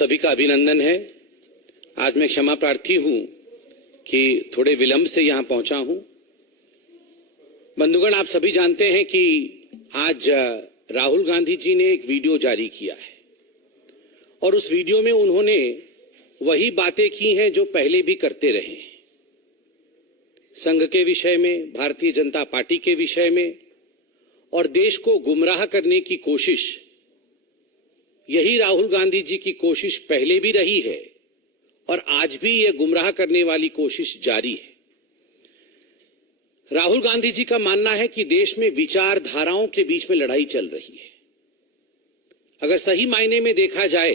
सभी का अभिनंदन है। आज मैं क्षमा प्रार्थी हूं कि थोड़े विलंब से यहां पहुंचा हूं। बंधुगण, आप सभी जानते हैं कि आज राहुल गांधी जी ने एक वीडियो जारी किया है और उस वीडियो में उन्होंने वही बातें की हैं जो पहले भी करते रहे हैं। संघ के विषय में, भारतीय जनता पार्टी के विषय में और देश को गुमराह करने की कोशिश, यही राहुल गांधी जी की कोशिश पहले भी रही है और आज भी यह गुमराह करने वाली कोशिश जारी है। राहुल गांधी जी का मानना है कि देश में विचारधाराओं के बीच में लड़ाई चल रही है। अगर सही मायने में देखा जाए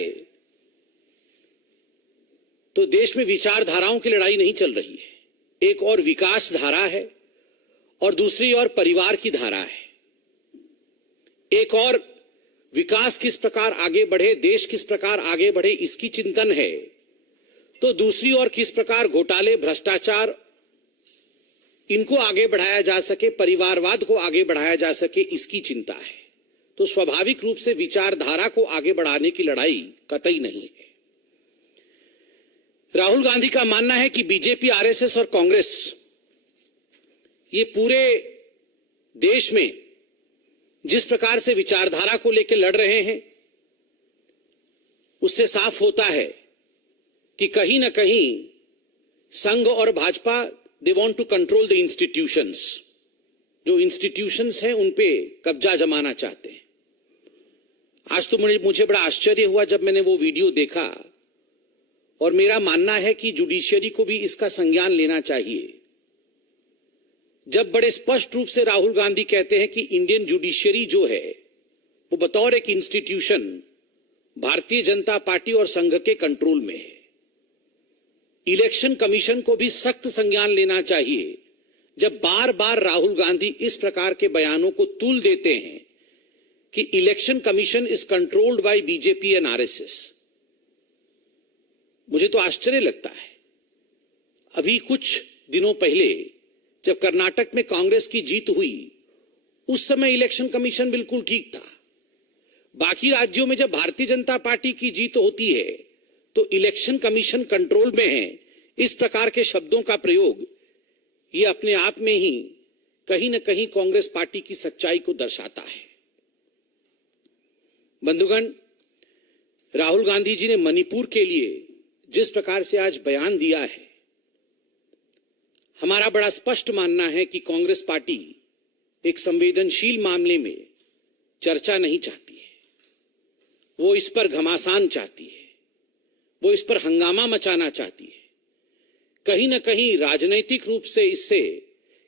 तो देश में विचारधाराओं की लड़ाई नहीं चल रही है। एक और विकास धारा है और दूसरी ओर परिवार की धारा है। एक और विकास किस प्रकार आगे बढ़े, देश किस प्रकार आगे बढ़े, इसकी चिंतन है, तो दूसरी ओर किस प्रकार घोटाले, भ्रष्टाचार, इनको आगे बढ़ाया जा सके, परिवारवाद को आगे बढ़ाया जा सके, इसकी चिंता है। तो स्वाभाविक रूप से विचारधारा को आगे बढ़ाने की लड़ाई कतई नहीं है। राहुल गांधी का मानना है कि बीजेपी, आरएसएस और कांग्रेस ये पूरे देश में जिस प्रकार से विचारधारा को लेकर लड़ रहे हैं, उससे साफ होता है कि कहीं ना कहीं संघ और Bhajpa they want to control the institutions. जो इंस्टीट्यूशंस हैं उन पे कब्जा जमाना चाहते हैं। आज तो मुझे बड़ा आश्चर्य हुआ जब मैंने वो वीडियो देखा और मेरा मानना है कि जुडिशियरी को भी इसका संज्ञान लेना चाहिए। जब बड़े स्पष्ट रूप से राहुल गांधी कहते हैं कि इंडियन जुडिशियरी जो है वो बतौर एक इंस्टीट्यूशन भारतीय जनता पार्टी और संघ के कंट्रोल में है। इलेक्शन कमीशन को भी सख्त संज्ञान लेना चाहिए जब बार बार राहुल गांधी इस प्रकार के बयानों को तूल देते हैं कि election commission is controlled by BJP and RSS. मुझे तो आश्चर्य लगता है। अभी कुछ दिनों पहले जब कर्नाटक में कांग्रेस की जीत हुई, उस समय इलेक्शन कमीशन बिल्कुल ठीक था। बाकी राज्यों में जब भारतीय जनता पार्टी की जीत होती है तो इलेक्शन कमीशन कंट्रोल में है, इस प्रकार के शब्दों का प्रयोग ये अपने आप में ही कहीं ना कहीं कांग्रेस पार्टी की सच्चाई को दर्शाता है। बंधुगण, राहुल गांधी जी ने मणिपुर के लिए जिस प्रकार से आज बयान दिया है, हमारा बड़ा स्पष्ट मानना है कि कांग्रेस पार्टी एक संवेदनशील मामले में चर्चा नहीं चाहती है। वो इस पर घमासान चाहती है, वो इस पर हंगामा मचाना चाहती है। कहीं ना कहीं राजनीतिक रूप से इससे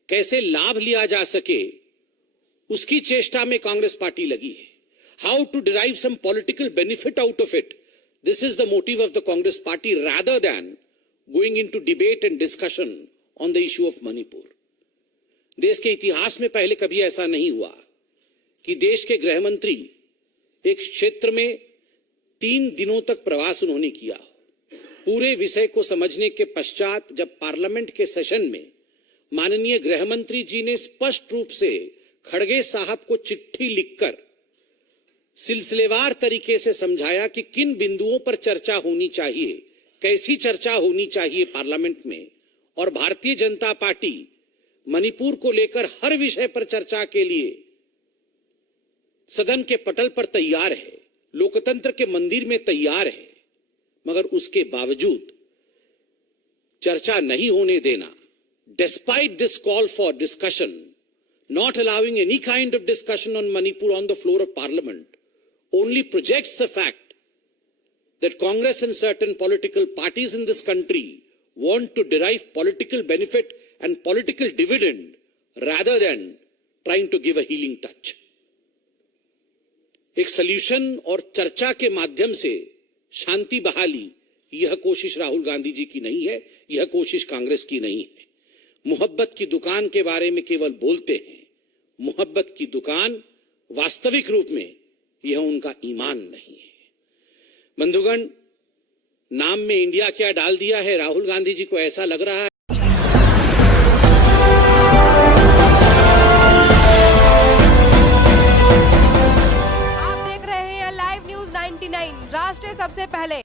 कैसे लाभ लिया जा सके, उसकी चेष्टा में कांग्रेस पार्टी लगी है। How to derive some political benefit out of it, this is the motive of the Congress party rather than going into debate and discussion on the issue of Manipur. देश के इतिहास में पहले कभी ऐसा नहीं हुआ कि देश के गृह मंत्री एक क्षेत्र में 3 दिनों तक प्रवास उन्होंने किया। पूरे विषय को समझने के पश्चात जब पार्लियामेंट के सेशन में माननीय गृह मंत्री जी ने स्पष्ट रूप से खड़गे साहब को चिट्ठी लिखकर सिलसिलेवार तरीके से समझाया कि किन बिंदुओं पर चर्चा होनी चाहिए, कैसी चर्चा होनी चाहिए पार्लियामेंट में, और भारतीय जनता पार्टी मणिपुर को लेकर हर विषय पर चर्चा के लिए सदन के पटल पर तैयार है, लोकतंत्र के मंदिर में तैयार है, मगर उसके बावजूद चर्चा नहीं होने देना, despite this call for discussion, not allowing any kind of discussion on Manipur on the floor of parliament, only projects the fact that Congress and certain political parties in this country want to derive political benefit and political dividend rather than trying to give a healing touch. एक solution और चर्चा के माध्यम से शांति बहाली, यह कोशिश राहुल गांधी जी की नहीं है, यह कोशिश कांग्रेस की नहीं है। मोहब्बत की दुकान के बारे में केवल बोलते हैं। मोहब्बत की दुकान वास्तविक रूप में यह उनका ईमान नहीं है। बंधुगण, नाम में इंडिया क्या डाल दिया है, राहुल गांधी जी को ऐसा लग रहा है आप देख रहे हैं लाइव न्यूज 99, राष्ट्र सबसे पहले।